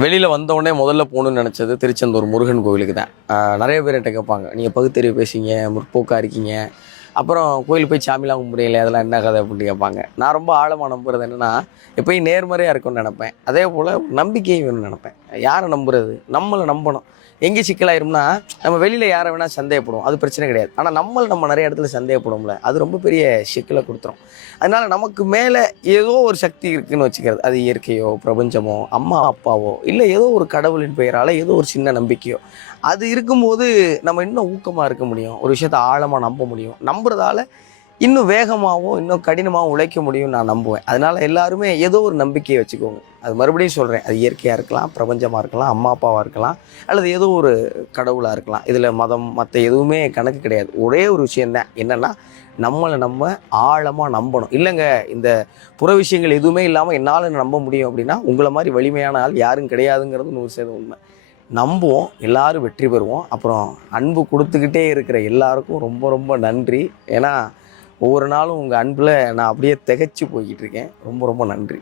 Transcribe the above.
வெளியில் வந்தோடனே முதல்ல போகணுன்னு நினச்சது திருச்செந்தூர் முருகன் கோவிலுக்கு தான். நிறைய பேர் என்கிட்ட கேட்பாங்க, நீங்கள் பகுத்தறிவு பேசுங்க, முற்போக்காக இருக்கீங்க, அப்புறம் கோயிலுக்கு போய் சாமிலாம் கும்பிடுறீங்களே அதெல்லாம் என்ன கதை அப்படின்னு கேட்பாங்க. நான் ரொம்ப ஆழமாக நம்புறது என்னென்னா, எப்போயும் நேர்மறையாக இருக்கும்னு நினப்பேன். அதே போல் நம்பிக்கையும் வேணும்னு நினப்பேன். யாரை நம்புறது? நம்மளை நம்பணும். எங்கே சிக்கலாயிரும்னா, நம்ம வெளியில் யாரை வேணால் சந்தேகப்படுவோம், அது பிரச்சனை கிடையாது. ஆனால் நம்ம நிறைய இடத்துல சந்தேகப்படுவோம்ல, அது ரொம்ப பெரிய சிக்கலை கொடுத்துரும். அதனால் நமக்கு மேலே ஏதோ ஒரு சக்தி இருக்குதுன்னு வச்சுக்கிறது. அது இயற்கையோ, பிரபஞ்சமோ, அம்மா அப்பாவோ, இல்லை ஏதோ ஒரு கடவுளின் பெயரால் ஏதோ ஒரு சின்ன நம்பிக்கையோ, அது இருக்கும்போது நம்ம இன்னும் ஊக்கமாக இருக்க முடியும், ஒரு விஷயத்தை ஆழமாக நம்ப முடியும். நம்புறதால இன்னும் வேகமாகவும் இன்னும் கடினமாகவும் உழைக்க முடியும்னு நான் நம்புவேன். அதனால் எல்லாருமே ஏதோ ஒரு நம்பிக்கையை வச்சுக்கோங்க. அது மறுபடியும் சொல்கிறேன், அது இயற்கையாக இருக்கலாம், பிரபஞ்சமாக இருக்கலாம், அம்மா அப்பாவாக இருக்கலாம், அல்லது ஏதோ ஒரு கடவுளாக இருக்கலாம். இதில் மதம் மற்ற எதுவுமே கணக்கு கிடையாது. ஒரே ஒரு விஷயந்தான் என்னென்னா, நம்மளை நம்ம ஆழமாக நம்பணும். இல்லைங்க, இந்த புற விஷயங்கள் எதுவுமே இல்லாமல் என்னால் நம்ப முடியும் அப்படின்னா, உங்களை மாதிரி வலிமையான ஆள் யாரும் கிடையாதுங்கிறது 100% உண்மை. நம்புவோம், எல்லாரும் வெற்றி பெறுவோம். அப்புறம் அன்பு கொடுத்துக்கிட்டே இருக்கிற எல்லாருக்கும் ரொம்ப ரொம்ப நன்றி. ஏன்னா ஒவ்வொரு நாளும் உங்கள் அன்பில் நான் அப்படியே திகைச்சு போய்கிட்டு இருக்கேன். ரொம்ப ரொம்ப நன்றி.